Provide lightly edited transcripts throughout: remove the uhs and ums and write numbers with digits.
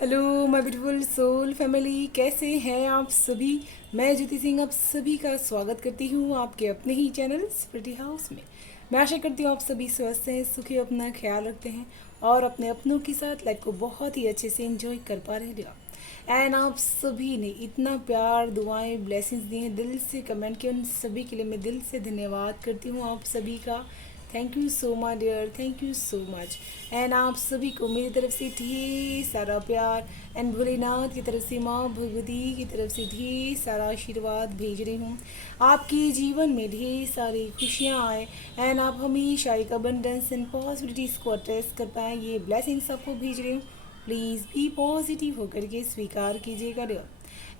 Hello my beautiful soul family, कैसे हैं आप सभी। मैं ज्योति सिंह आप सभी का स्वागत करती हूँ आपके अपने ही चैनल स्प्रिटी हाउस में। मैं आशा करती हूँ आप सभी स्वस्थ हैं, सुखी, अपना ख्याल रखते हैं और अपने अपनों के साथ लाइफ को बहुत ही अच्छे से एंजॉय कर पा रहे हैं। एंड आप सभी ने इतना प्यार, दुआएं, ब्लेसिंग्स दिए हैं, दिल से कमेंट किए, उन सभी के लिए मैं दिल से धन्यवाद करती हूँ आप सभी का। Thank you so much dear, thank you so much. And आप सभी को मेरी तरफ से ढेर सारा प्यार एंड भोलेनाथ की तरफ से, माँ भगवती की तरफ से ढेर सारा आशीर्वाद भेज रही हूँ। आपके जीवन में ढेर सारी खुशियाँ आए एंड आप हमेशा एक अबंडेंस एंड पॉसिबिलिटीज़ को अट्रैक्ट कर पाएँ, ये ब्लेसिंग्स आपको भेज रही हूँ। प्लीज़ बी पॉजिटिव होकर के स्वीकार कीजिएगा डियर।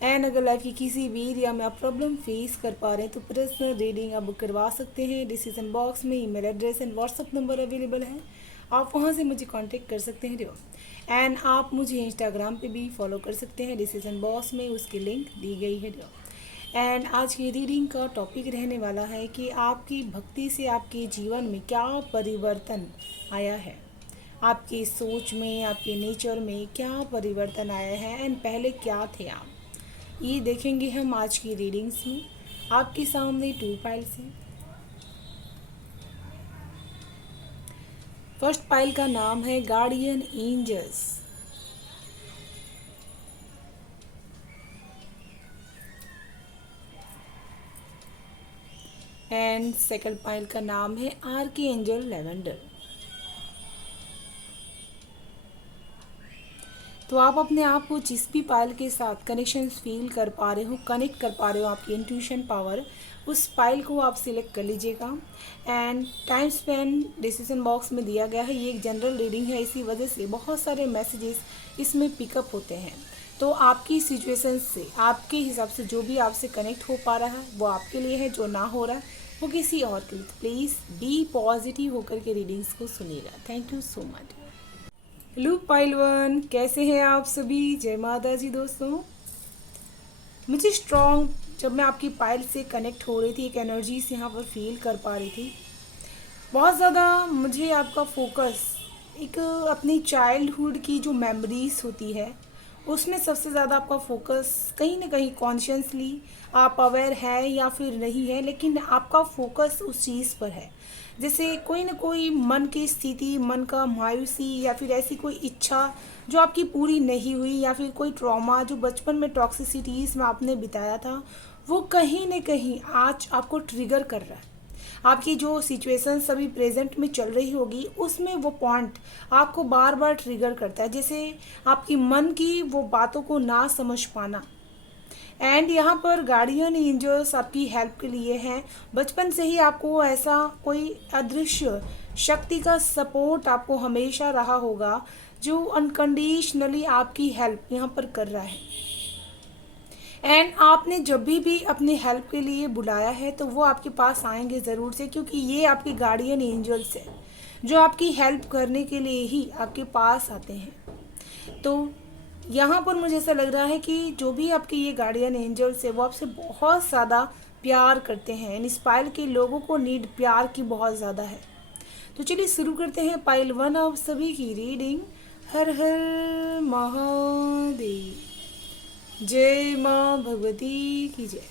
एंड अगर लाइफ की किसी भी एरिया में आप प्रॉब्लम फेस कर पा रहे हैं तो पर्सनल रीडिंग आप बुक करवा सकते हैं। डिस्क्रिप्शन बॉक्स में email address and WhatsApp number available है, आप वहां से मुझे कांटेक्ट कर सकते हैं डियर। एंड आप मुझे इंस्टाग्राम पे भी फॉलो कर सकते हैं, डिस्क्रिप्शन बॉक्स में उसकी लिंक दी गई है डियर। एंड आज की रीडिंग का टॉपिक रहने वाला है कि आपकी भक्ति से आपके जीवन में क्या परिवर्तन आया है, आपकी सोच में, आपके नेचर में क्या परिवर्तन आया है एंड पहले क्या थे आप, ये देखेंगे हम आज की रीडिंग्स में। आपके सामने 2 पाइल्स हैं। फर्स्ट पाइल का नाम है guardian angels and second pile का नाम है आर्की एंजल लेवेंडर। तो आप अपने आप को जिस भी पाइल के साथ कनेक्शंस फील कर पा रहे हो, कनेक्ट कर पा रहे हो, आपकी इंट्यूशन पावर, उस पाइल को आप सिलेक्ट कर लीजिएगा। And time Spain decision box में दिया गया है। ये एक जनरल रीडिंग है, इसी वजह से बहुत सारे मैसेजेस इसमें पिकअप होते हैं। तो आपकी सिचुएशन से, आपके हिसाब से जो भी आपसे कनेक्ट हो पा रहा है वो आपके लिए है, जो ना हो रहा है वो किसी और के लिए। प्लीज़ बी पॉजिटिव होकर के रीडिंग्स को सुनिएगा। Thank you so much. Hello pile one, कैसे हैं आप सभी। जय माता जी दोस्तों। मुझे स्ट्रॉन्ग, जब मैं आपकी पाइल से कनेक्ट हो रही थी, एक एनर्जी से यहाँ पर फील कर पा रही थी बहुत ज़्यादा। मुझे आपका फोकस एक अपनी चाइल्डहुड की जो मेमोरीज होती है उसमें सबसे ज़्यादा आपका फोकस कहीं ना कहीं कॉन्शियसली आप अवेयर है या फिर नहीं है, लेकिन आपका फोकस उस चीज़ पर है। जैसे कोई ना कोई मन की स्थिति, मन का मायूसी या फिर ऐसी कोई इच्छा जो आपकी पूरी नहीं हुई, या फिर कोई ट्रॉमा जो बचपन में टॉक्सिसिटीज़ में आपने बिताया था, वो कहीं ना कहीं आज आपको ट्रिगर कर रहा है। आपकी जो सिचुएशन अभी प्रेजेंट में चल रही होगी उसमें वो पॉइंट आपको बार बार ट्रिगर करता है, जैसे आपकी मन की वो बातों को ना समझ पाना। एंड यहाँ पर गार्डियन एंजल्स आपकी हेल्प के लिए हैं। बचपन से ही आपको ऐसा कोई अदृश्य शक्ति का सपोर्ट आपको हमेशा रहा होगा, जो अनकंडीशनली आपकी हेल्प यहाँ पर कर रहा है। एंड आपने जब भी अपनी हेल्प के लिए बुलाया है तो वो आपके पास आएंगे ज़रूर से, क्योंकि ये आपके गार्डियन एंजल्स है जो आपकी हेल्प करने के लिए ही आपके पास आते हैं। तो यहाँ पर मुझे ऐसा लग रहा है कि जो भी आपके ये गार्डियन एंजल्स है वो आपसे बहुत ज़्यादा प्यार करते हैं। इन पाइल के लोगों को नीड प्यार की बहुत ज़्यादा है। तो चलिए शुरू करते हैं पाइल वन आप सभी की रीडिंग। हर हर महादेव। जय माँ भगवती की जय।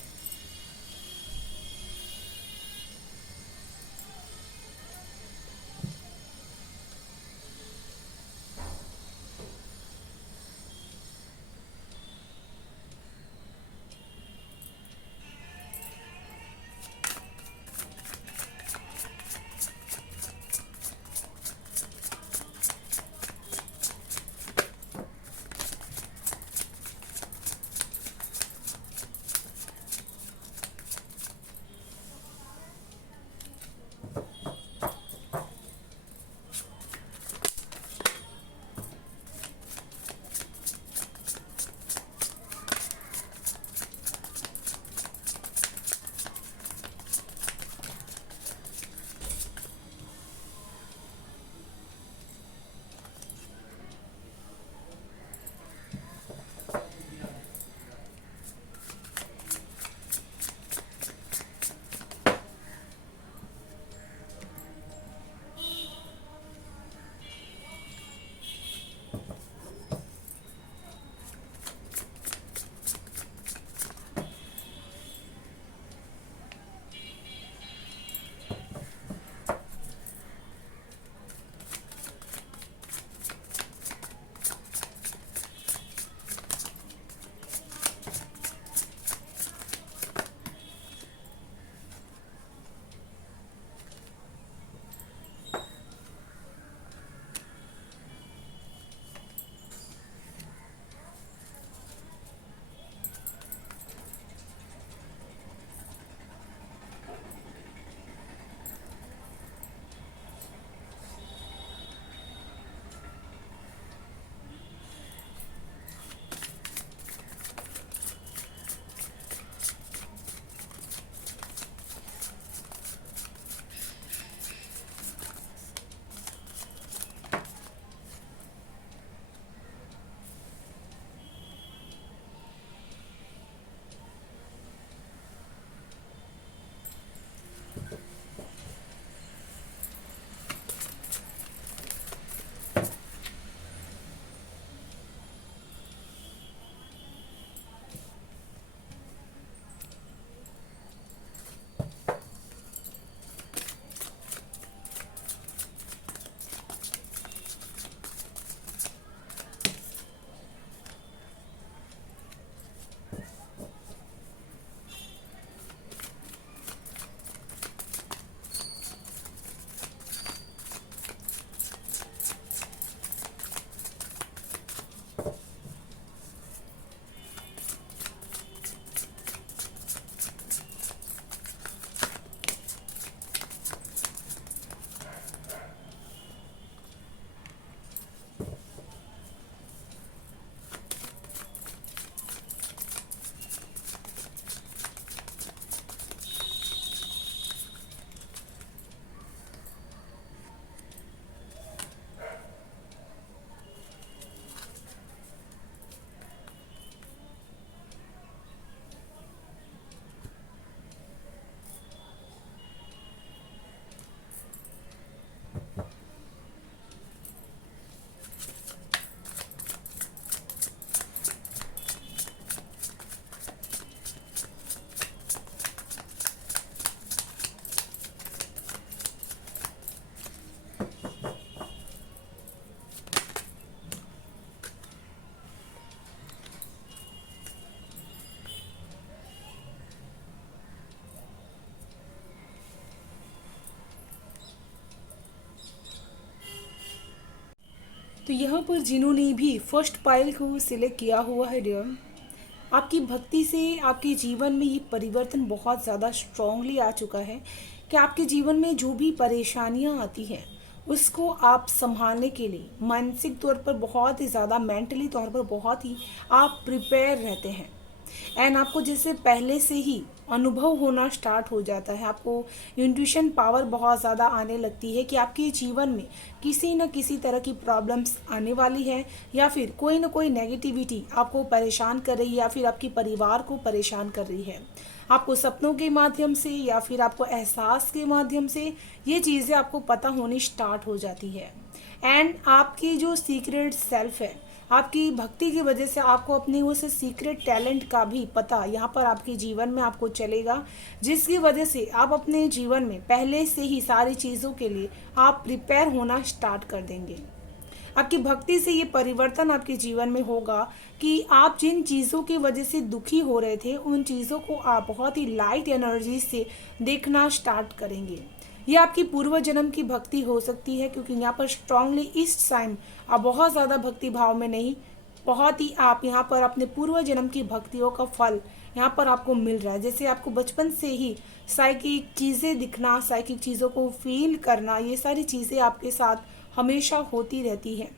तो यहाँ पर जिन्होंने भी फर्स्ट पाइल को सिलेक्ट किया हुआ है डियर, आपकी भक्ति से आपके जीवन में ये परिवर्तन बहुत ज़्यादा स्ट्रांगली आ चुका है कि आपके जीवन में जो भी परेशानियां आती हैं उसको आप संभालने के लिए मानसिक तौर पर बहुत ही ज़्यादा, मेंटली तौर पर बहुत ही आप प्रिपेयर रहते हैं। एंड आपको जैसे पहले से ही अनुभव होना स्टार्ट हो जाता है, आपको इंट्यूशन पावर बहुत ज़्यादा आने लगती है कि आपके जीवन में किसी न किसी तरह की प्रॉब्लम्स आने वाली है, या फिर कोई ना कोई नेगेटिविटी आपको परेशान कर रही है, या फिर आपके परिवार को परेशान कर रही है। आपको सपनों के माध्यम से या फिर आपको एहसास के माध्यम से ये चीज़ें आपको पता होनी स्टार्ट हो जाती है। एंड आपकी जो सीक्रेट सेल्फ है, आपकी भक्ति की वजह से आपको अपने उस सीक्रेट टैलेंट का भी पता यहाँ पर आपके जीवन में आपको चलेगा, जिसकी वजह से आप अपने जीवन में पहले से ही सारी चीज़ों के लिए आप प्रिपेयर होना स्टार्ट कर देंगे। आपकी भक्ति से ये परिवर्तन आपके जीवन में होगा कि आप जिन चीज़ों की वजह से दुखी हो रहे थे उन चीज़ों को आप बहुत ही लाइट एनर्जी से देखना स्टार्ट करेंगे। ये आपकी पूर्व जन्म की भक्ति हो सकती है, क्योंकि यहाँ पर स्ट्रांगली इस टाइम आप बहुत ज़्यादा भक्ति भाव में नहीं, बहुत ही आप यहाँ पर अपने पूर्व जन्म की भक्तियों का फल यहाँ पर आपको मिल रहा है। जैसे आपको बचपन से ही साइकिक चीज़ें दिखना, साइकिक चीज़ों को फील करना, ये सारी चीज़ें आपके साथ हमेशा होती रहती है।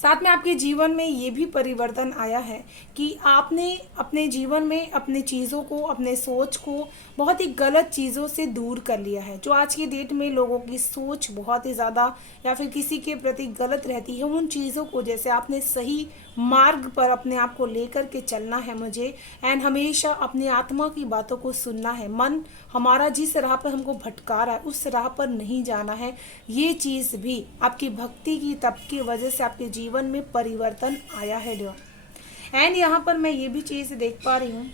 साथ में आपके जीवन में ये भी परिवर्तन आया है कि आपने अपने जीवन में अपने चीज़ों को, अपने सोच को बहुत ही गलत चीज़ों से दूर कर लिया है। जो आज की डेट में लोगों की सोच बहुत ही ज़्यादा या फिर किसी के प्रति गलत रहती है, उन चीज़ों को जैसे आपने सही मार्ग पर अपने आप को लेकर के चलना है मुझे, एंड हमेशा अपनी आत्मा की बातों को सुनना है। मन हमारा जिस राह पर हमको भटका रहा है उस राह पर नहीं जाना है। ये चीज़ भी आपकी भक्ति की तप की वजह से आपके जीवन में परिवर्तन आया है डियर। एंड यहाँ पर मैं ये भी चीज़ देख पा रही हूँ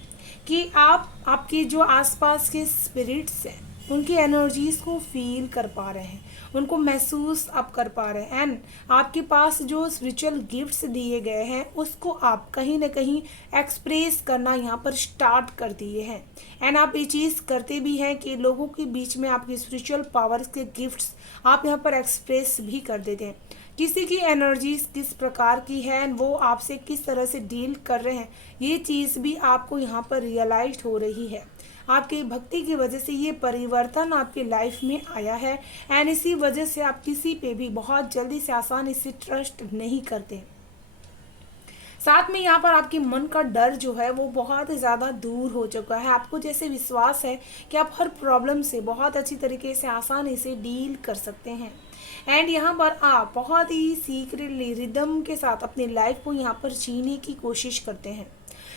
कि आप आपके जो आसपास के स्पिरिट्स हैं उनकी एनर्जीज को फील कर पा रहे हैं, उनको महसूस आप कर पा रहे हैं। एंड आपके पास जो स्पिरिचुअल गिफ्ट्स दिए गए हैं उसको आप कहीं ना कहीं एक्सप्रेस करना यहाँ पर स्टार्ट कर दिए हैं। एंड आप ये चीज़ करते भी हैं कि लोगों के बीच में आपकी स्पिरिचुअल पावर्स के गिफ्ट्स आप यहाँ पर एक्सप्रेस भी कर देते हैं। किसी की एनर्जीज किस प्रकार की है, वो आपसे किस तरह से डील कर रहे हैं, ये चीज़ भी आपको यहाँ पर रियलाइज हो रही है। आपकी भक्ति की वजह से ये परिवर्तन आपके लाइफ में आया है, एंड इसी वजह से आप किसी पे भी बहुत जल्दी से आसानी से ट्रस्ट नहीं करते। साथ में यहाँ पर आपके मन का डर जो है वो बहुत ज़्यादा दूर हो चुका है। आपको जैसे विश्वास है कि आप हर प्रॉब्लम से बहुत अच्छी तरीके से आसानी से डील कर सकते हैं। एंड यहाँ पर आप बहुत ही सीक्रेटली रिदम के साथ अपनी लाइफ को यहाँ पर जीने की कोशिश करते हैं।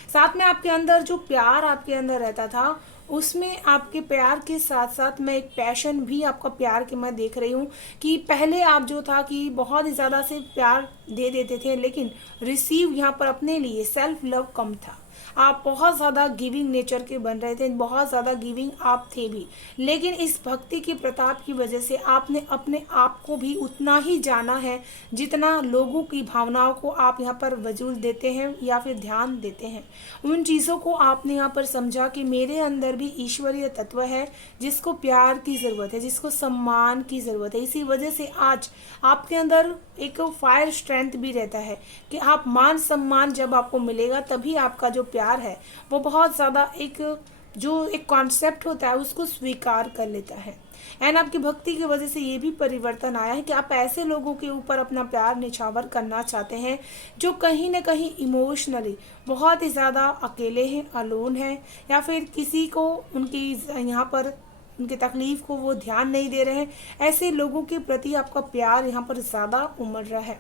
साथ में आपके अंदर जो प्यार आपके अंदर रहता था उसमें आपके प्यार के साथ साथ मैं एक पैशन भी आपका प्यार के मैं देख रही हूँ कि पहले आप जो था कि बहुत ही ज़्यादा से प्यार दे देते थे, लेकिन रिसीव यहाँ पर अपने लिए सेल्फ लव कम था। आप बहुत ज़्यादा गिविंग नेचर के बन रहे थे, बहुत ज़्यादा गिविंग आप थे भी, लेकिन इस भक्ति की प्रताप की वजह से आपने अपने आप को भी उतना ही जाना है जितना लोगों की भावनाओं को आप यहाँ पर वजूद देते हैं या फिर ध्यान देते हैं। उन चीज़ों को आपने यहाँ पर समझा कि मेरे अंदर भी ईश्वरीय तत्व है जिसको प्यार की ज़रूरत है, जिसको सम्मान की ज़रूरत है। इसी वजह से आज आपके अंदर एक फायर स्ट्रेंथ भी रहता है कि आप मान सम्मान जब आपको मिलेगा तभी आपका जो प्यार है वो बहुत ज़्यादा एक कॉन्सेप्ट होता है उसको स्वीकार कर लेता है। एंड आपकी भक्ति की वजह से ये भी परिवर्तन आया है कि आप ऐसे लोगों के ऊपर अपना प्यार निछावर करना चाहते हैं जो कहीं ना कहीं इमोशनली बहुत ही ज़्यादा अकेले हैं, अलोन हैं, या फिर किसी को उनकी यहाँ पर उनकी तकलीफ़ को वो ध्यान नहीं दे रहे हैं। ऐसे लोगों के प्रति आपका प्यार यहाँ पर ज़्यादा उमड़ रहा है।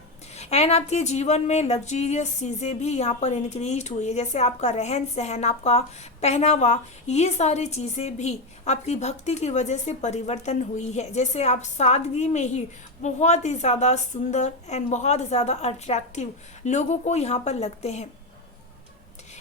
एंड आपके जीवन में लग्जरियस चीज़ें भी यहाँ पर इंक्रीज हुई है, जैसे आपका रहन सहन, आपका पहनावा, ये सारी चीज़ें भी आपकी भक्ति की वजह से परिवर्तन हुई है। जैसे आप सादगी में ही बहुत ही ज़्यादा सुंदर एंड बहुत ज़्यादा अट्रैक्टिव लोगों को यहाँ पर लगते हैं।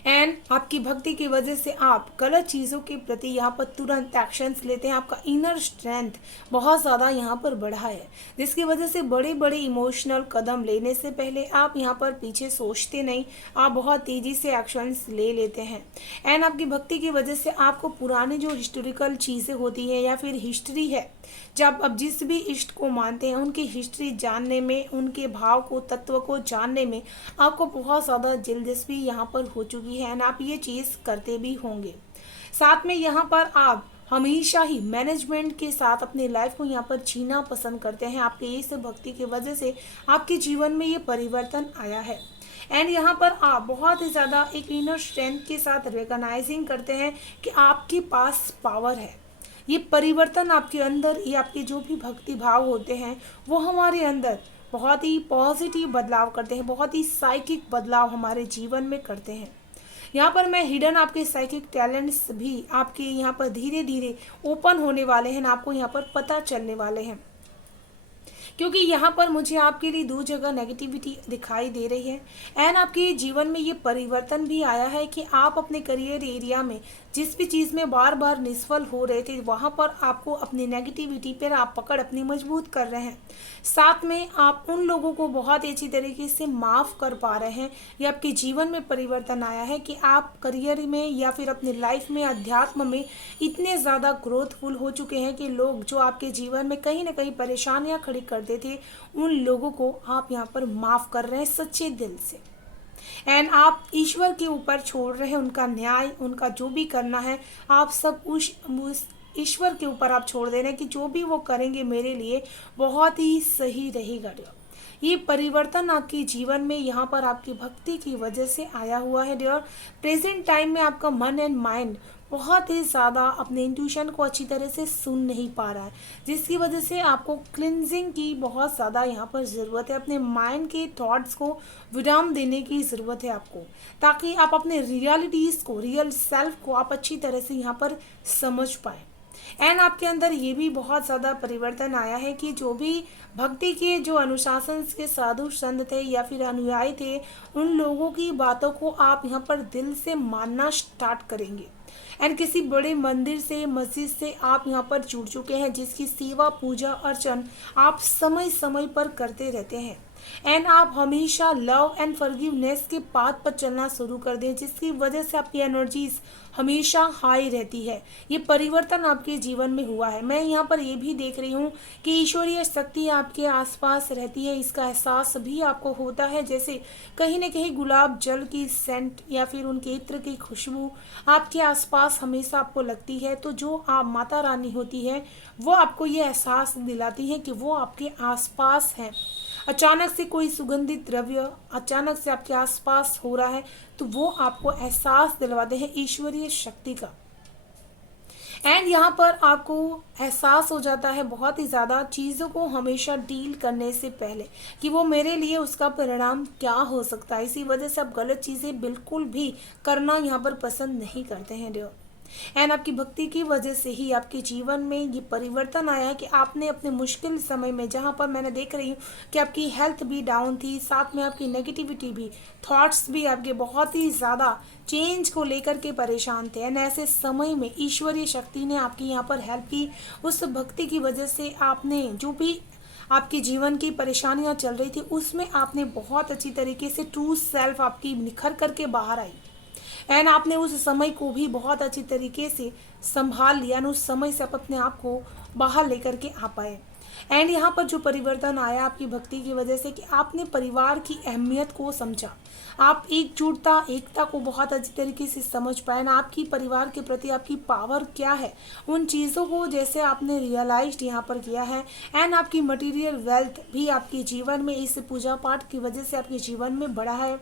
एंड आपकी भक्ति की वजह से आप गलत चीज़ों के प्रति यहाँ पर तुरंत एक्शंस लेते हैं। आपका इनर स्ट्रेंथ बहुत ज़्यादा यहाँ पर बढ़ा है, जिसकी वजह से बड़े बड़े इमोशनल कदम लेने से पहले आप यहाँ पर पीछे सोचते नहीं, आप बहुत तेज़ी से एक्शंस ले लेते हैं। एंड आपकी भक्ति की वजह से आपको पुरानी जो हिस्टोरिकल चीज़ें होती हैं या फिर हिस्ट्री है जब आप जिस भी इष्ट को मानते हैं उनकी हिस्ट्री जानने में, उनके भाव को, तत्व को जानने में आपको बहुत ज़्यादा दिलचस्पी यहाँ पर हो चुकी है एंड आप ये चीज़ करते भी होंगे। साथ में यहाँ पर आप हमेशा ही मैनेजमेंट के साथ अपनी लाइफ को यहाँ पर जीना पसंद करते हैं। आपके इस भक्ति की वजह से आपके जीवन में ये परिवर्तन आया है एंड यहाँ पर आप बहुत ही ज़्यादा एक इनर स्ट्रेंथ के साथ रिकॉग्नाइजिंग करते हैं कि आपके पास पावर है। ये परिवर्तन आपके अंदर, ये आपके जो भी भक्ति भाव होते हैं वो हमारे अंदर बहुत ही पॉजिटिव बदलाव करते हैं, बहुत ही साइकिक बदलाव हमारे जीवन में करते हैं। यहाँ पर मैं हिडन आपके साइकिक टैलेंट्स भी आपके यहाँ पर धीरे धीरे ओपन होने वाले हैं, आपको यहाँ पर पता चलने वाले हैं, क्योंकि यहाँ पर मुझे आपके लिए दो जगह नेगेटिविटी दिखाई दे रही है एंड आपके जीवन में ये परिवर्तन भी आया है कि आप अपने करियर एरिया में जिस भी चीज़ में बार बार निष्फल हो रहे थे वहाँ पर आपको अपनी नेगेटिविटी पर आप पकड़ अपनी मजबूत कर रहे हैं। साथ में आप उन लोगों को बहुत अच्छी तरीके से माफ़ कर पा रहे हैं। ये आपके जीवन में परिवर्तन आया है कि आप करियर में या फिर अपनी लाइफ में, अध्यात्म में इतने ज़्यादा ग्रोथफुल हो चुके हैं कि लोग जो आपके जीवन में कहीं ना कहीं परेशानियां खड़ी करते थे उन लोगों को आप यहाँ पर माफ़ कर रहे हैं सच्चे दिल से एंड आप ईश्वर के ऊपर छोड़ रहे हैं उनका न्याय, उनका जो भी करना है आप सब उस ईश्वर के ऊपर आप छोड़ दे रहे हैं कि जो भी वो करेंगे मेरे लिए बहुत ही सही रहेगा। ये परिवर्तन आपके जीवन में यहाँ पर आपकी भक्ति की वजह से आया हुआ है डियर। प्रेजेंट टाइम में आपका मन एंड माइंड बहुत ही ज़्यादा अपने इंट्यूशन को अच्छी तरह से सुन नहीं पा रहा है, जिसकी वजह से आपको क्लिनजिंग की बहुत ज़्यादा यहाँ पर ज़रूरत है। अपने माइंड के थॉट्स को विराम देने की ज़रूरत है आपको, ताकि आप अपने रियलिटीज़ को, रियल सेल्फ को आप अच्छी तरह से यहाँ पर समझ पाए। एंड आपके अंदर ये भी बहुत ज़्यादा परिवर्तन आया है कि जो भी भक्ति के जो अनुशासन के साधु संत थे या फिर अनुयायी थे उन लोगों की बातों को आप यहाँ पर दिल से मानना स्टार्ट करेंगे एंड किसी बड़े मंदिर से, मस्जिद से आप यहाँ पर जुड़ चुके हैं जिसकी सेवा, पूजा अर्चन आप समय समय पर करते रहते हैं एंड आप हमेशा लव एंड फॉरगिवनेस के पाथ पर चलना शुरू कर दें, जिसकी वजह से आपकी एनर्जीज हमेशा हाई रहती है। ये परिवर्तन आपके जीवन में हुआ है। मैं यहाँ पर ये भी देख रही हूँ कि ईश्वरीय शक्ति आपके आसपास रहती है, इसका एहसास भी आपको होता है। जैसे कहीं न कहीं गुलाब जल की सेंट या फिर उनके इत्र की खुशबू आपके आसपास हमेशा आपको लगती है, तो जो आप माता रानी होती है वो आपको ये एहसास दिलाती है कि वो आपके आसपास हैं। अचानक से कोई सुगंधित द्रव्य अचानक से आपके आसपास हो रहा है तो वो आपको एहसास दिलवाते हैं ईश्वरीय शक्ति का एंड यहाँ पर आपको एहसास हो जाता है बहुत ही ज़्यादा चीज़ों को हमेशा डील करने से पहले कि वो मेरे लिए उसका परिणाम क्या हो सकता है। इसी वजह से आप गलत चीज़ें बिल्कुल भी करना यहाँ पर पसंद नहीं करते हैं डियर। एंड आपकी भक्ति की वजह से ही आपके जीवन में ये परिवर्तन आया है कि आपने अपने मुश्किल समय में, जहाँ पर मैंने देख रही हूँ कि आपकी हेल्थ भी डाउन थी, साथ में आपकी नेगेटिविटी भी, थॉट्स भी आपके बहुत ही ज़्यादा चेंज को लेकर के परेशान थे एंड ऐसे समय में ईश्वरीय शक्ति ने आपकी यहाँ पर हेल्प की। उस भक्ति की वजह से आपने जो भी आपके जीवन की परेशानियाँ चल रही थी उसमें आपने बहुत अच्छी तरीके से ट्रू सेल्फ आपकी निखर करके बाहर आई एंड आपने उस समय को भी बहुत अच्छी तरीके से संभाल लिया, उस समय से आप अपने आप को बाहर लेकर के आ पाए। एंड यहाँ पर जो परिवर्तन आया आपकी भक्ति की वजह से कि आपने परिवार की अहमियत को समझा, आप एकजुटता, एकता को बहुत अच्छी तरीके से समझ पाए ना, आपकी परिवार के प्रति आपकी पावर क्या है उन चीज़ों को जैसे आपने रियलाइज यहाँ पर किया है। एंड आपकी मटेरियल वेल्थ भी आपके जीवन में इस पूजा पाठ की वजह से आपके जीवन में बढ़ा है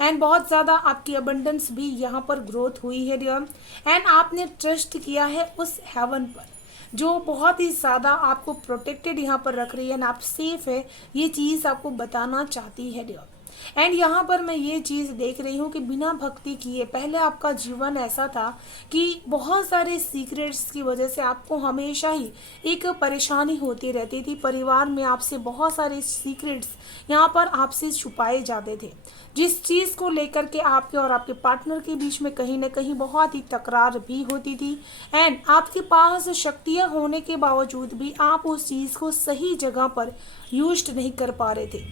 एंड बहुत ज़्यादा आपकी अबंडेंस भी यहाँ पर ग्रोथ हुई है डियर। एंड आपने ट्रस्ट किया है उस हेवन पर जो बहुत ही ज़्यादा आपको प्रोटेक्टेड यहाँ पर रख रही है ना, आप सेफ है, ये चीज़ आपको बताना चाहती है डियर। एंड यहाँ पर मैं ये चीज़ देख रही हूँ कि बिना भक्ति किए पहले आपका जीवन ऐसा था कि बहुत सारे सीक्रेट्स की वजह से आपको हमेशा ही एक परेशानी होती रहती थी। परिवार में आपसे बहुत सारे सीक्रेट्स यहाँ पर आपसे छुपाए जाते थे, जिस चीज़ को लेकर के आपके और आपके पार्टनर के बीच में कहीं ना कहीं बहुत ही तकरार भी होती थी एंड आपके पास शक्तियाँ होने के बावजूद भी आप उस चीज़ को सही जगह पर यूज नहीं कर पा रहे थे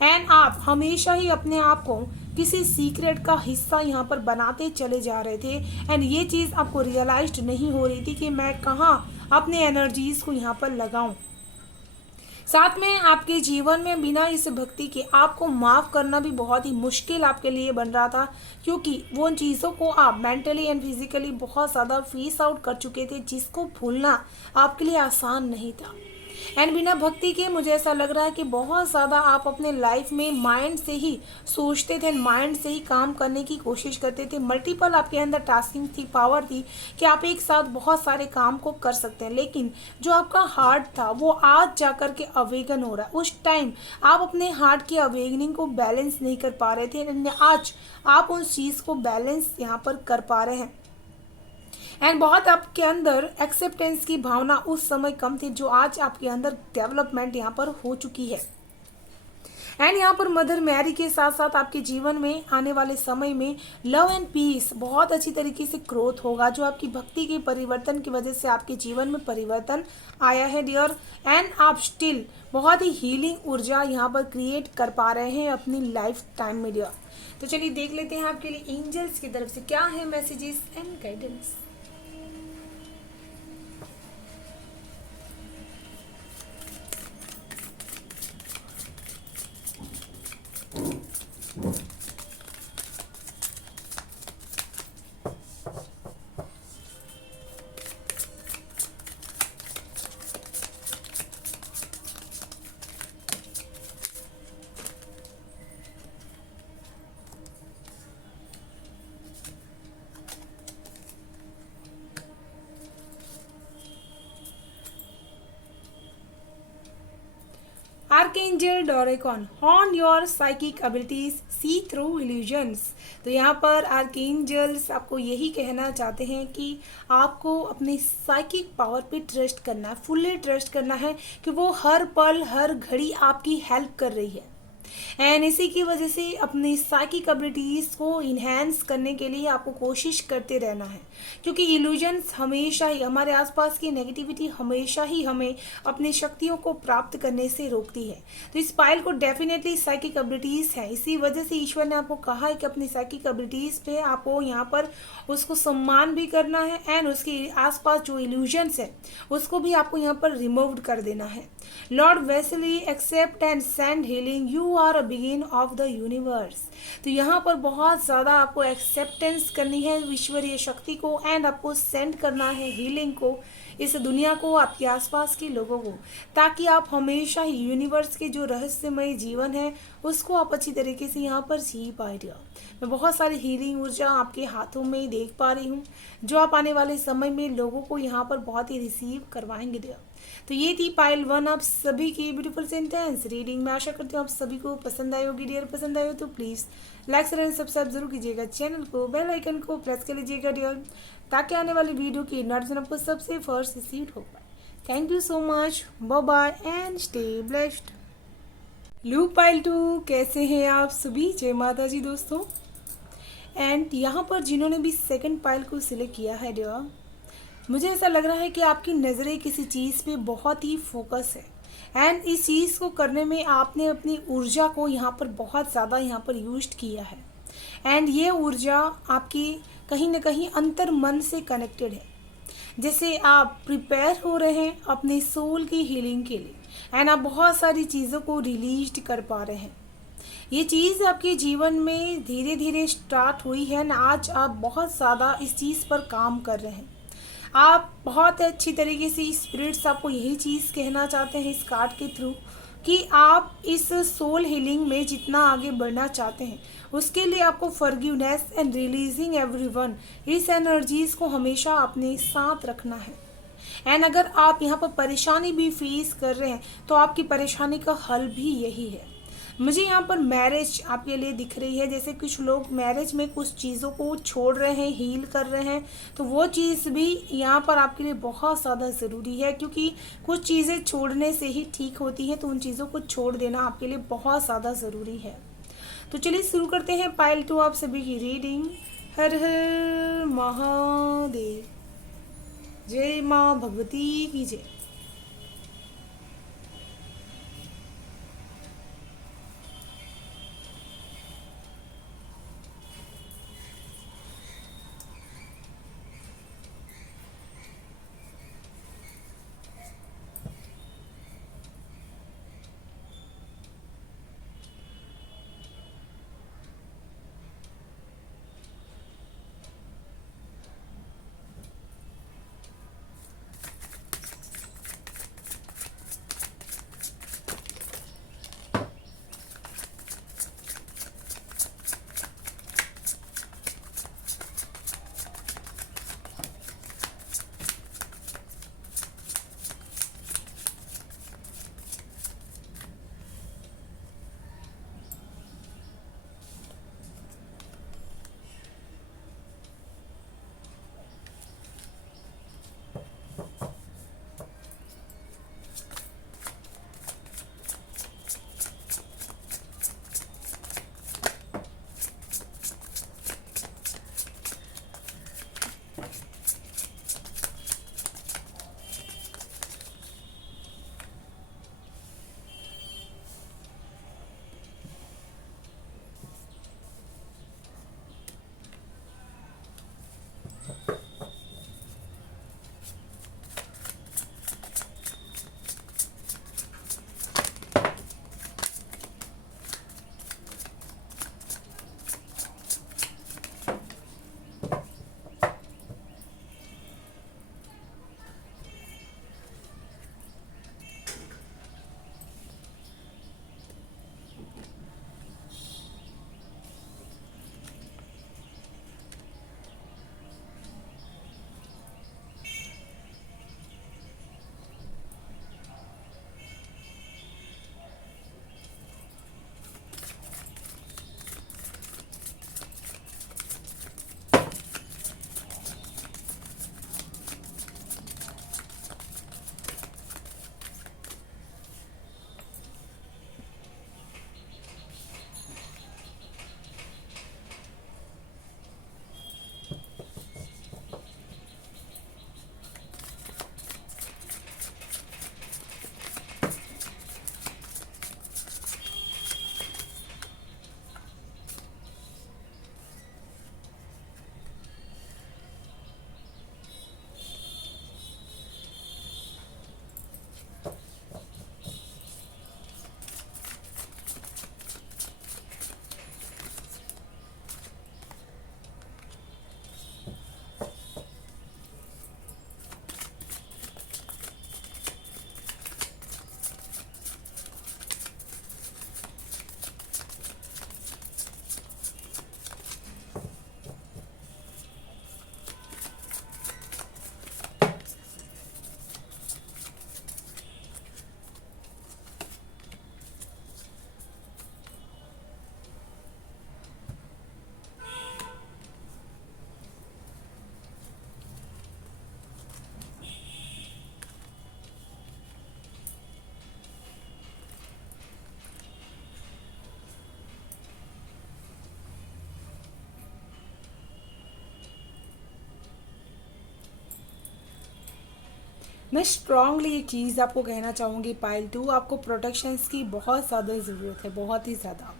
एंड आप हमेशा ही अपने आप को किसी सीक्रेट का हिस्सा यहाँ पर बनाते चले जा रहे थे एंड ये चीज़ आपको रियलाइज्ड नहीं हो रही थी कि मैं कहाँ अपने एनर्जीज को यहाँ पर लगाऊं। साथ में आपके जीवन में बिना इस भक्ति के आपको माफ़ करना भी बहुत ही मुश्किल आपके लिए बन रहा था, क्योंकि वो उन चीज़ों को आप मेंटली एंड फिजिकली बहुत ज़्यादा फीस आउट कर चुके थे, जिसको भूलना आपके लिए आसान नहीं था। एंड बिना भक्ति के मुझे ऐसा लग रहा है कि बहुत ज़्यादा आप अपने लाइफ में माइंड से ही सोचते थे, माइंड से ही काम करने की कोशिश करते थे। मल्टीपल आपके अंदर टास्किंग थी, पावर थी कि आप एक साथ बहुत सारे काम को कर सकते हैं, लेकिन जो आपका हार्ट था वो आज जा कर के अवेगन हो रहा है। उस टाइम आप अपने हार्ट की अवेगनिंग को बैलेंस नहीं कर पा रहे थे, आज आप उस चीज़ को बैलेंस यहाँ पर कर पा रहे हैं। एंड बहुत आपके अंदर एक्सेप्टेंस की भावना उस समय कम थी, जो आज आपके अंदर डेवलपमेंट यहाँ पर हो चुकी है। एंड यहाँ पर मदर मैरी के साथ साथ आपके जीवन में आने वाले समय में लव एंड पीस बहुत अच्छी तरीके से ग्रोथ होगा, जो आपकी भक्ति के परिवर्तन की वजह से आपके जीवन में परिवर्तन आया है डियर। एंड आप स्टिल बहुत ही हीलिंग ऊर्जा यहाँ पर क्रिएट कर पा रहे हैं अपनी लाइफ टाइम में डियर। तो चलिए देख लेते हैं आपके लिए एंजल्स की तरफ से क्या है messages and guidance. Archangel Dorecon, hone your psychic abilities, see through illusions. तो यहाँ पर आर्कएंजल्स आपको यही कहना चाहते हैं कि आपको अपनी साइकिक पावर पे ट्रस्ट करना है, फुल्ली ट्रस्ट करना है कि वो हर पल हर घड़ी आपकी हेल्प कर रही है। एंड इसी की वजह से अपनी साइकिक एबिलिटीज़ को इन्हेंस करने के लिए आपको कोशिश करते रहना है, क्योंकि इल्यूजन्स हमेशा ही, हमारे आसपास की नेगेटिविटी हमेशा ही हमें अपनी शक्तियों को प्राप्त करने से रोकती है। तो इस पायल को डेफिनेटली साइकिक एबिलिटीज़ है, इसी वजह से ईश्वर ने आपको कहा है कि अपनी साइकिक एबिलिटीज़ पे आपको यहाँ पर उसको सम्मान भी करना है, एंड उसके आसपास जो इल्यूजन्स है उसको भी आपको यहाँ पर रिमूव कर देना है। Lord Wesley accept and send healing, you are a begin of the universe. तो यहाँ पर बहुत ज़्यादा आपको एक्सेप्टेंस करनी है ईश्वरीय शक्ति को, एंड आपको सेंड करना है हीलिंग को इस दुनिया को, आपके आसपास के लोगों को, ताकि आप हमेशा ही यूनिवर्स के जो रहस्यमय जीवन है उसको आप अच्छी तरीके से यहाँ पर जी पाए। मैं बहुत सारी हीलिंग ऊर्जा आपके हाथों में ही देख पा रही हूँ, जो आप आने वाले समय में लोगों को यहाँ पर बहुत ही रिसीव करवाएंगे डियर। तो ये थी पाइल 1 आप सभी की ब्यूटीफुल सेंटेंस रीडिंग। मैं आशा करती हूँ आप सभी को पसंद आई होगी डियर। पसंद आए हो तो please like share and subscribe जरूर कीजिएगा, चैनल को बेल आइकन को प्रेस कर लीजिएगा डियर, ताकि आने वाली वीडियो की नोटिफिकेशन आपको सबसे फर्स्ट रिसीव हो पाए। Thank you so much, bye bye and stay blessed. लू पाइल 2 कैसे हैं आप सभी? जय माता जी दोस्तों। एंड यहाँ पर जिन्होंने भी सेकंड पाइल को सिलेक्ट किया है डियर, मुझे ऐसा लग रहा है कि आपकी नज़रें किसी चीज़ पे बहुत ही फोकस है, एंड इस चीज़ को करने में आपने अपनी ऊर्जा को यहाँ पर बहुत ज़्यादा यहाँ पर यूज किया है, एंड ये ऊर्जा आपकी कहीं ना कहीं अंतर मन से कनेक्टेड है। जैसे आप प्रिपेयर हो रहे हैं अपने सोल की हीलिंग के लिए, एंड आप बहुत सारी चीज़ों को रिलीज कर पा रहे हैं। ये चीज़ आपके जीवन में धीरे धीरे स्टार्ट हुई है ना, आज आप बहुत ज़्यादा इस चीज़ पर काम कर रहे हैं। आप बहुत अच्छी तरीके से स्पिरिट्स आपको यही चीज़ कहना चाहते हैं इस कार्ड के थ्रू, कि आप इस सोल हीलिंग में जितना आगे बढ़ना चाहते हैं उसके लिए आपको फॉरगिवनेस एंड रिलीजिंग एवरीवन, इस एनर्जीज को हमेशा अपने साथ रखना है। एंड अगर आप यहाँ पर परेशानी भी फेस कर रहे हैं तो आपकी परेशानी का हल भी यही है। मुझे यहाँ पर मैरिज आपके लिए दिख रही है, जैसे कुछ लोग मैरिज में कुछ चीज़ों को छोड़ रहे हैं, हील कर रहे हैं, तो वो चीज़ भी यहाँ पर आपके लिए बहुत ज़्यादा ज़रूरी है, क्योंकि कुछ चीज़ें छोड़ने से ही ठीक होती हैं, तो उन चीज़ों को छोड़ देना आपके लिए बहुत ज़्यादा ज़रूरी है। तो चलिए शुरू करते हैं पाइल 2 आप सभी की रीडिंग। हर हर महादेव, जय माँ भगवती की जय। मैं स्ट्रांगली एक चीज़ आपको कहना चाहूँगी पायल 2, आपको प्रोटेक्शंस की बहुत ज़्यादा ज़रूरत है, बहुत ही ज़्यादा।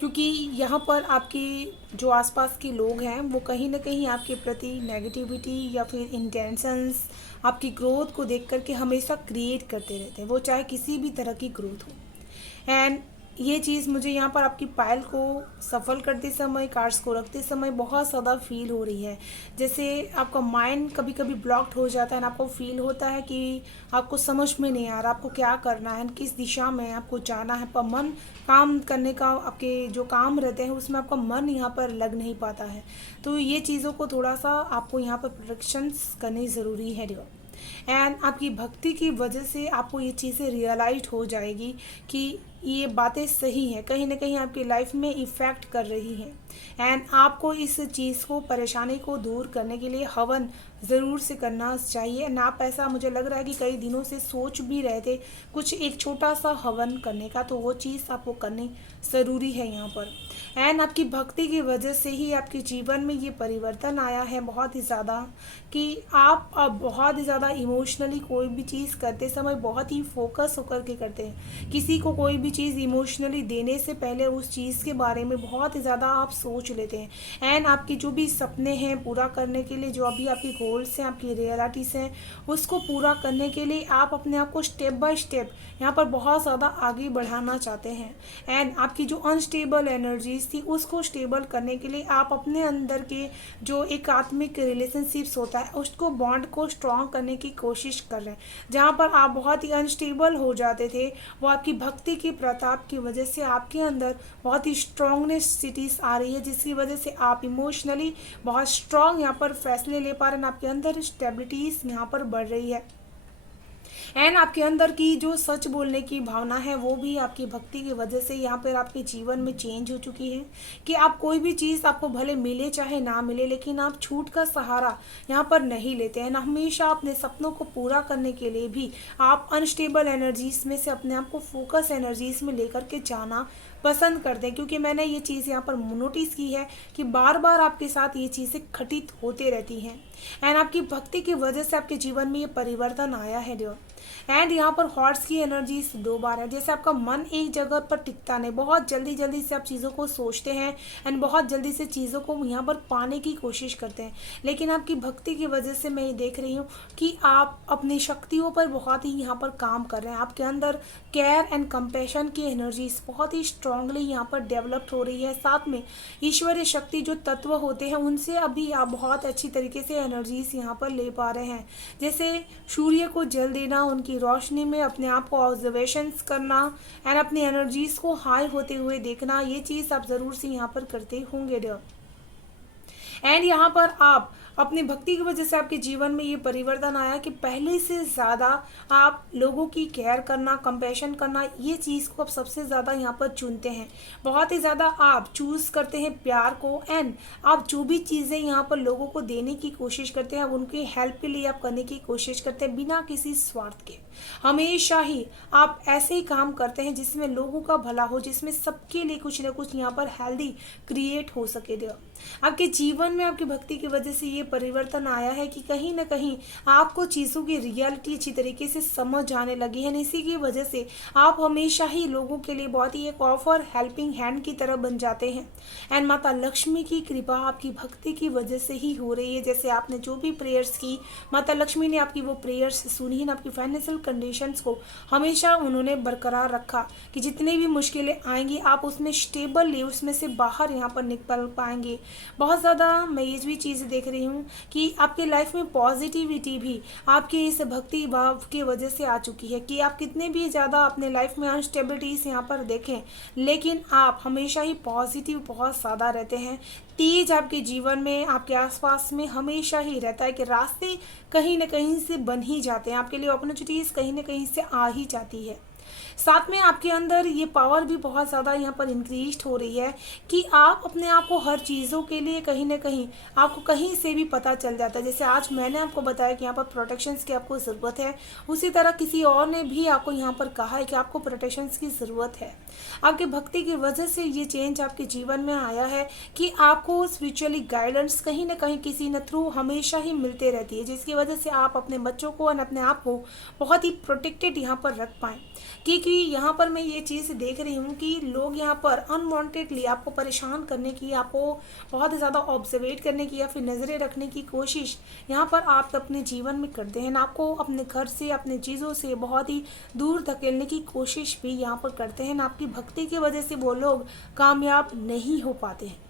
क्योंकि यहाँ पर आपके जो आसपास के लोग हैं वो कहीं ना कहीं आपके प्रति नेगेटिविटी या फिर इंटेंशंस आपकी ग्रोथ को देख कर के हमेशा क्रिएट करते रहते हैं, वो चाहे किसी भी तरह की ग्रोथ हो। एंड ये चीज़ मुझे यहाँ पर आपकी पायल को सफल करते समय, कार्ड्स को रखते समय बहुत ज़्यादा फील हो रही है। जैसे आपका माइंड कभी कभी ब्लॉक्ड हो जाता है ना, आपको फील होता है कि आपको समझ में नहीं आ रहा आपको क्या करना है, किस दिशा में आपको जाना है, पर मन काम करने का, आपके जो काम रहते हैं उसमें आपका मन यहाँ पर लग नहीं पाता है। तो ये चीज़ों को थोड़ा सा आपको यहाँ पर प्रोटेक्शंस करनी ज़रूरी है डियर। एंड आपकी भक्ति की वजह से आपको ये चीज़ें रियलाइज हो जाएगी कि ये बातें सही हैं, कहीं ना कहीं आपकी लाइफ में इफ़ेक्ट कर रही हैं। एंड आपको इस चीज़ को, परेशानी को दूर करने के लिए हवन ज़रूर से करना चाहिए। एंड आप ऐसा मुझे लग रहा है कि कई दिनों से सोच भी रहे थे कुछ एक छोटा सा हवन करने का, तो वो चीज़ आपको करनी ज़रूरी है यहाँ पर। एंड आपकी भक्ति की वजह से ही आपके जीवन में ये परिवर्तन आया है बहुत ही ज़्यादा, कि आप अब बहुत ही ज़्यादा इमोशनली कोई भी चीज़ करते समय बहुत ही फोकस होकर के करते हैं। किसी को कोई भी चीज़ इमोशनली देने से पहले उस चीज़ के बारे में बहुत ही ज़्यादा आप सोच लेते हैं। एंड आपके जो भी सपने हैं पूरा करने के लिए, जो अभी आपकी गोल्स हैं, आपकी रियलिटीज़ हैं, उसको पूरा करने के लिए आप अपने आप को स्टेप बाय स्टेप यहाँ पर बहुत ज़्यादा आगे बढ़ाना चाहते हैं। एंड आपकी जो अनस्टेबल एनर्जीज थी उसको स्टेबल करने के लिए आप अपने अंदर के जो एक आत्मिक रिलेशनशिप्स होता है उसको, बॉन्ड को स्ट्रॉन्ग करने की कोशिश कर रहे हैं। जहाँ पर आप बहुत ही अनस्टेबल हो जाते थे, वो आपकी भक्ति की प्रताप की वजह से आपके अंदर बहुत ही स्ट्रॉन्गनेस सिटीज आ रही है, जिसकी वजह से आप इमोशनली बहुत स्ट्रॉन्ग यहाँ पर फैसले ले पा रहे हैं। आपके अंदर स्टेबिलिटीज़ यहाँ पर बढ़ रही है। एंड आपके अंदर की जो सच बोलने की भावना है वो भी आपकी भक्ति की वजह से यहाँ पर आपके जीवन में चेंज हो चुकी है, कि आप कोई भी चीज़ आपको भले मिले चाहे ना मिले, लेकिन आप छूट का सहारा यहाँ पर नहीं लेते हैं ना। हमेशा अपने सपनों को पूरा करने के लिए भी आप अनस्टेबल एनर्जीज में से अपने आप को फोकस एनर्जीज में लेकर के जाना पसंद करते हैं। क्योंकि मैंने ये चीज़ यहाँ पर नोटिस की है कि बार बार आपके साथ ये चीज़ें घटित होते रहती हैं। एंड आपकी भक्ति की वजह से आपके जीवन में ये परिवर्तन आया है डियर। एंड यहाँ पर हॉर्ट्स की एनर्जी 2 बार है। जैसे आपका मन एक जगह पर टिकता नहीं, बहुत जल्दी जल्दी से आप चीज़ों को सोचते हैं एंड बहुत जल्दी से चीज़ों को यहाँ पर पाने की कोशिश करते हैं। लेकिन आपकी भक्ति की वजह से मैं ये देख रही हूँ कि आप अपनी शक्तियों पर बहुत ही यहाँ पर काम कर रहे हैं। आपके अंदर केयर एंड कंपैशन की एनर्जीज बहुत ही स्ट्रांगली यहाँ पर डेवलप्ड हो रही है। साथ में ईश्वरीय शक्ति जो तत्व होते हैं उनसे अभी आप बहुत अच्छी तरीके से एनर्जीज यहाँ पर ले पा रहे हैं। जैसे सूर्य को जल देना, उनकी रोशनी में अपने आप को ऑब्जर्वेशंस करना एंड अपनी एनर्जीज को हाई होते हुए देखना, ये चीज़ आप ज़रूर से यहाँ पर करते होंगे डियर। एंड यहाँ पर आप अपनी भक्ति की वजह से आपके जीवन में ये परिवर्तन आया कि पहले से ज़्यादा आप लोगों की केयर करना, कंपैशन करना, ये चीज़ को आप सबसे ज़्यादा यहाँ पर चुनते हैं। बहुत ही ज़्यादा आप चूज़ करते हैं प्यार को। एंड आप जो भी चीज़ें यहाँ पर लोगों को देने की कोशिश करते हैं, उनकी हेल्प के लिए आप करने की कोशिश करते हैं बिना किसी स्वार्थ के। हमेशा ही आप ऐसे ही काम करते हैं जिसमें लोगों का भला हो, जिसमें सबके लिए कुछ ना कुछ यहाँ पर हेल्दी क्रिएट हो सके देव। आपके जीवन में आपकी भक्ति की वजह से ये परिवर्तन आया है कि कहीं ना कहीं आपको चीज़ों की रियलिटी अच्छी तरीके से समझ आने लगी है। इसी की वजह से आप हमेशा ही लोगों के लिए बहुत ही एक ऑफर हेल्पिंग हैंड की तरह बन जाते हैं। एंड माता लक्ष्मी की कृपा आपकी भक्ति की वजह से ही हो रही है। जैसे आपने जो भी प्रेयर्स की, माता लक्ष्मी ने आपकी वो प्रेयर्स सुनी है, आपकी फाइनेंशियल कंडीशंस को हमेशा उन्होंने बरकरार रखा कि जितनी भी मुश्किलें आएंगी आप उसमें स्टेबली, उसमें से बाहर यहाँ पर निकल पाएंगे। बहुत ज़्यादा मैं ये भी चीज़ देख रही हूँ कि आपके लाइफ में पॉजिटिविटी भी आपके इस भक्ति भाव की वजह से आ चुकी है, कि आप कितने भी ज़्यादा अपने लाइफ में अनस्टेबिलिटीज़ यहाँ पर देखें, लेकिन आप हमेशा ही पॉजिटिव बहुत ज़्यादा रहते हैं। तेज आपके जीवन में, आपके आसपास में हमेशा ही रहता है कि रास्ते कहीं ना कहीं से बन ही जाते हैं, आपके लिए अपॉर्चुनिटीज़ कहीं ना कहीं से आ ही जाती है। साथ में आपके अंदर ये पावर भी बहुत ज़्यादा यहाँ पर इंक्रीज हो रही है कि आप अपने आप को हर चीज़ों के लिए कहीं ना कहीं आपको कहीं से भी पता चल जाता है। जैसे आज मैंने आपको बताया कि यहाँ पर प्रोटेक्शंस की आपको ज़रूरत है, उसी तरह किसी और ने भी आपको यहाँ पर कहा है कि आपको प्रोटेक्शंस की ज़रूरत है। आपकी भक्ति की वजह से ये चेंज आपके जीवन में आया है कि आपको स्पिरिचुअली गाइडेंस कहीं ना कहीं किसी न थ्रू हमेशा ही मिलते रहती है, जिसकी वजह से आप अपने बच्चों को और अपने आप को बहुत ही प्रोटेक्टेड यहाँ पर रख पाएँ। क्योंकि यहाँ पर मैं ये चीज़ देख रही हूँ कि लोग यहाँ पर अनवांटेडली आपको परेशान करने की, आपको बहुत ही ज़्यादा ऑब्जर्वेट करने की या फिर नज़रें रखने की कोशिश यहाँ पर आप अपने जीवन में करते हैं ना, आपको अपने घर से अपने चीज़ों से बहुत ही दूर धकेलने की कोशिश भी यहाँ पर करते हैं ना। आपकी भक्ति की वजह से वो लोग कामयाब नहीं हो पाते हैं।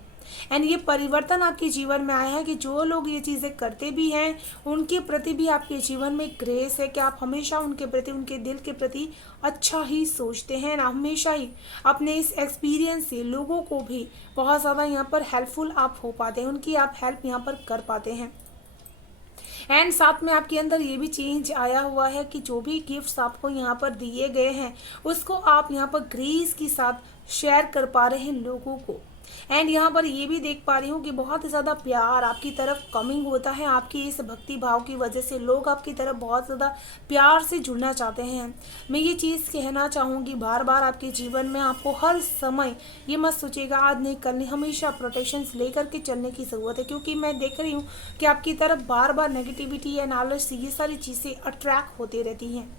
एंड ये परिवर्तन आपके जीवन में आया है कि जो लोग ये चीज़ें करते भी हैं उनके प्रति भी आपके जीवन में ग्रेस है कि आप हमेशा उनके प्रति, उनके दिल के प्रति अच्छा ही सोचते हैं ना, हमेशा ही अपने इस एक्सपीरियंस से लोगों को भी बहुत ज़्यादा यहाँ पर हेल्पफुल आप हो पाते हैं, उनकी आप हेल्प यहाँ पर कर पाते हैं। एंड साथ में आपके अंदर ये भी चेंज आया हुआ है कि जो भी गिफ्ट्स आपको यहाँ पर दिए गए हैं उसको आप यहाँ पर ग्रेस के साथ शेयर कर पा रहे हैं लोगों को। एंड यहाँ पर ये भी देख पा रही हूँ कि बहुत ही ज़्यादा प्यार आपकी तरफ कमिंग होता है। आपकी इस भक्ति भाव की वजह से लोग आपकी तरफ बहुत ज़्यादा प्यार से जुड़ना चाहते हैं। मैं ये चीज़ कहना चाहूँगी बार बार आपके जीवन में आपको हर समय ये मत सोचिएगा आज नहीं कल नहीं, हमेशा प्रोटेक्शंस लेकर के चलने की ज़रूरत है, क्योंकि मैं देख रही हूँ कि आपकी तरफ बार बार नेगेटिविटी या लालच ये सारी चीज़ें अट्रैक्ट होती रहती हैं।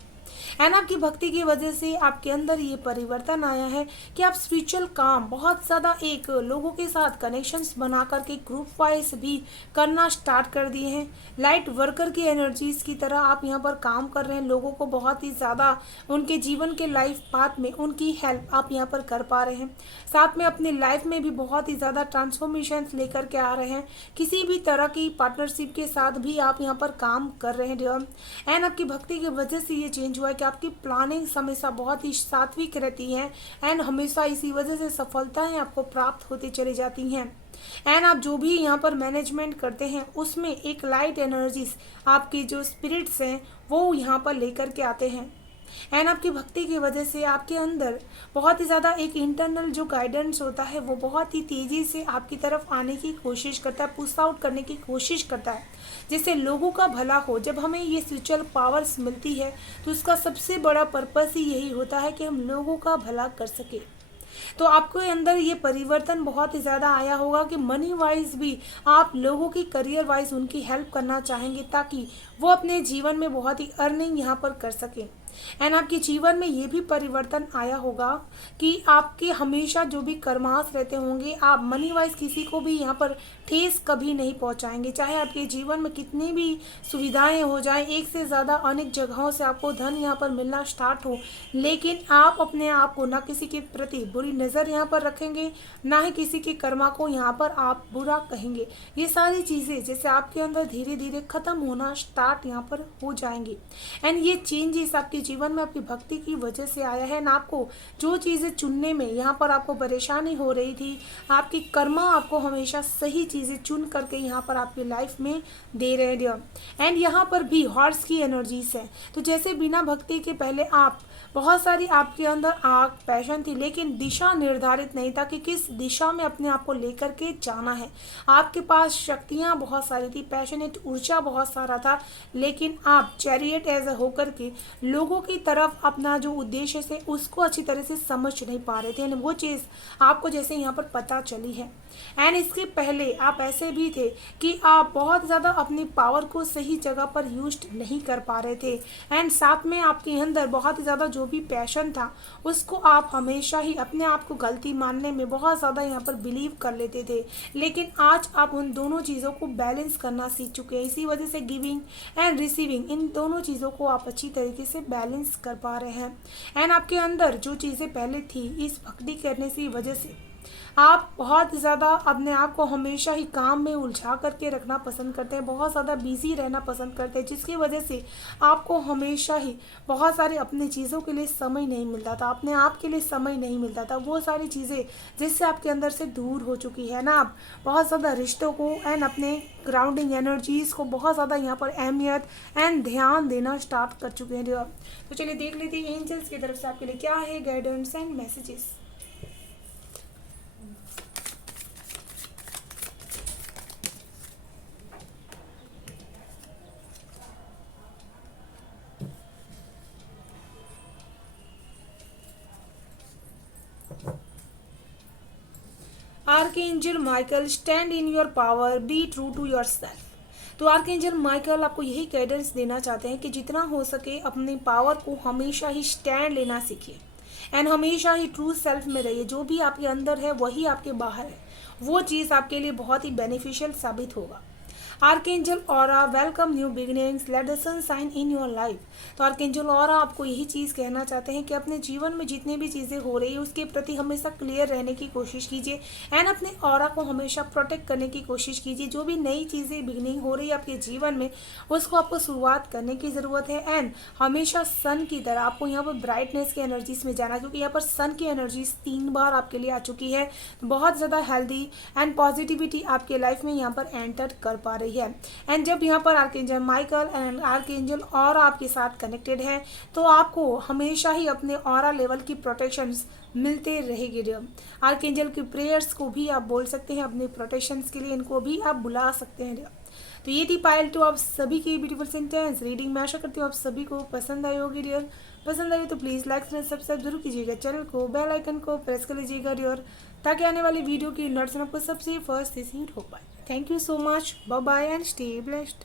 एंड आपकी भक्ति की वजह से आपके अंदर ये परिवर्तन आया है कि आप स्पिरिचुअल काम बहुत ज़्यादा एक लोगों के साथ कनेक्शंस बना करके ग्रुप वाइज भी करना स्टार्ट कर दिए हैं। लाइट वर्कर की एनर्जीज की तरह आप यहाँ पर काम कर रहे हैं, लोगों को बहुत ही ज़्यादा उनके जीवन के लाइफ पाथ में उनकी हेल्प आप यहाँ पर कर पा रहे हैं। साथ में अपनी लाइफ में भी बहुत ही ज़्यादा ट्रांसफॉर्मेशन लेकर के आ रहे हैं। किसी भी तरह की पार्टनरशिप के साथ भी आप यहाँ पर काम कर रहे हैं। एंड आपकी भक्ति की वजह से ये चेंज हुआ है कि आपकी प्लानिंग हमेशा बहुत ही सात्विक रहती है एंड हमेशा इसी वजह से सफलताएं आपको प्राप्त होती चली जाती हैं। एंड आप जो भी यहाँ पर मैनेजमेंट करते हैं उसमें एक लाइट एनर्जीज आपकी जो स्पिरिट्स हैं वो यहाँ पर लेकर के आते हैं। एंड आपकी भक्ति की वजह से आपके अंदर बहुत ही ज़्यादा एक इंटरनल जो गाइडेंस होता है वो बहुत ही तेज़ी से आपकी तरफ आने की कोशिश करता है, पुश आउट करने की कोशिश करता है, जिससे लोगों का भला हो। जब हमें ये स्पिरिचुअल पावर्स मिलती है तो उसका सबसे बड़ा पर्पस ही यही होता है कि हम लोगों का भला कर सके। तो आपके अंदर ये परिवर्तन बहुत ही ज़्यादा आया होगा कि मनी वाइज भी आप लोगों की करियर वाइज उनकी हेल्प करना चाहेंगे ताकि वो अपने जीवन में बहुत ही अर्निंग यहाँ पर कर सकें। एंड आपके जीवन में ये भी परिवर्तन आया होगा कि आपके हमेशा जो भी कर्मास रहते होंगे आप मनी वाइज किसी को भी यहाँ पर ठेस कभी नहीं पहुँचाएंगे। चाहे आपके जीवन में कितनी भी सुविधाएं हो जाएं, एक से ज़्यादा अनेक जगहों से आपको धन यहाँ पर मिलना स्टार्ट हो, लेकिन आप अपने आप को ना किसी के प्रति बुरी नज़र यहाँ पर रखेंगे, ना ही किसी के कर्मा को यहाँ पर आप बुरा कहेंगे। ये सारी चीज़ें जैसे आपके अंदर धीरे धीरे ख़त्म होना स्टार्ट यहाँ पर हो जाएंगी। एंड ये चेंजेस आपके जीवन में आपकी भक्ति की वजह से आया है ना। आपको जो चीज़ें चुनने में यहाँ पर आपको परेशानी हो रही थी, आपकी कर्मा आपको हमेशा सही चीज़ें चुन करके यहाँ पर आपकी लाइफ में दे रहे हैं। एंड यहाँ पर भी हॉर्स की एनर्जीज है। तो जैसे बिना भक्ति के पहले आप बहुत सारी आपके अंदर आग पैशन थी, लेकिन दिशा निर्धारित नहीं था कि किस दिशा में अपने आप को लेकर के जाना है। आपके पास शक्तियाँ बहुत सारी थी, पैशनेट ऊर्जा बहुत सारा था, लेकिन आप चैरियट एज होकर के लोगों की तरफ अपना जो उद्देश्य से उसको अच्छी तरह से समझ नहीं पा रहे थे। वो चीज़ आपको जैसे यहाँ पर पता चली है। एंड इसके पहले आप ऐसे भी थे कि आप बहुत ज़्यादा अपनी पावर को सही जगह पर यूज नहीं कर पा रहे थे। एंड साथ में आपके अंदर बहुत ज़्यादा जो भी पैशन था उसको आप हमेशा ही अपने आप को गलती मानने में बहुत ज़्यादा यहाँ पर बिलीव कर लेते थे, लेकिन आज आप उन दोनों चीज़ों को बैलेंस करना सीख चुके हैं। इसी वजह से गिविंग एंड रिसीविंग इन दोनों चीज़ों को आप अच्छी तरीके से बैलेंस कर पा रहे हैं। एंड आपके अंदर जो चीज़ें पहले थी इस भक्ति करने की वजह से आप बहुत ज़्यादा अपने आप को हमेशा ही काम में उलझा करके रखना पसंद करते हैं, बहुत ज़्यादा बिजी रहना पसंद करते हैं, जिसकी वजह से आपको हमेशा ही बहुत सारे अपनी चीज़ों के लिए समय नहीं मिलता था, अपने आप के लिए समय नहीं मिलता था। वो सारी चीज़ें जिससे आपके अंदर से दूर हो चुकी है ना, आप बहुत ज़्यादा रिश्तों को एंड अपने ग्राउंडिंग एनर्जीज़ को बहुत ज़्यादा यहाँ पर अहमियत एंड ध्यान देना स्टार्ट कर चुके हैं। तो चलिए देख लेते हैं एंजल्स की तरफ से आपके लिए क्या है guidance and messages. Archangel Michael, stand in your power, be true to yourself. तो आर्कएंजल माइकल आपको यही गाइडेंस देना चाहते हैं कि जितना हो सके अपनी पावर को हमेशा ही स्टैंड लेना सीखिए एंड हमेशा ही ट्रू सेल्फ में रहिए। जो भी आपके अंदर है वही आपके बाहर है, वो चीज़ आपके लिए बहुत ही बेनिफिशियल साबित होगा। Archangel Aura, welcome new beginnings, let the sun shine in your life. तो आर्कएंजल ऑरा आपको यही चीज़ कहना चाहते हैं कि अपने जीवन में जितनी भी चीज़ें हो रही है उसके प्रति हमेशा क्लियर रहने की कोशिश कीजिए एंड अपने ऑरा को हमेशा प्रोटेक्ट करने की कोशिश कीजिए। जो भी नई चीज़ें बिगिनिंग हो रही है आपके जीवन में उसको आपको शुरुआत करने की ज़रूरत है एंड हमेशा सन की तरह आपको यहाँ पर ब्राइटनेस की एनर्जीज में जाना, क्योंकि यहाँ पर सन की एनर्जीज 3 बार आपके लिए आ चुकी है। बहुत ज़्यादा हेल्दी एंड पॉजिटिविटी आपके लाइफ में यहाँ पर एंटर कर पा रही है। एंड जब यहाँ पर archangel Michael and archangel aura आपके साथ कनेक्टेड है तो आपको हमेशा ही अपने ऑरा लेवल की प्रोटेक्शंस मिलते रहेगी। आर्कएंजल की प्रेयर्स को भी आप बोल सकते हैं अपने प्रोटेक्शंस के लिए, इनको भी आप बुला सकते हैं। तो ये थी पायल टू आप सभी की ब्यूटीफुल सेंटेंस रीडिंग। मैं आशा करती हूँ आप सभी को पसंद आई होगी डियर। पसंद आई तो प्लीज़ लाइक एंड सब्सक्राइब जरूर कीजिएगा चैनल को, बेल आइकन को प्रेस कर लीजिएगा डियर, ताकि आने वाली वीडियो की नोटिफिकेशन आपको सबसे फर्स्ट रिसीव हो पाए। Thank you so much, bye bye and stay blessed.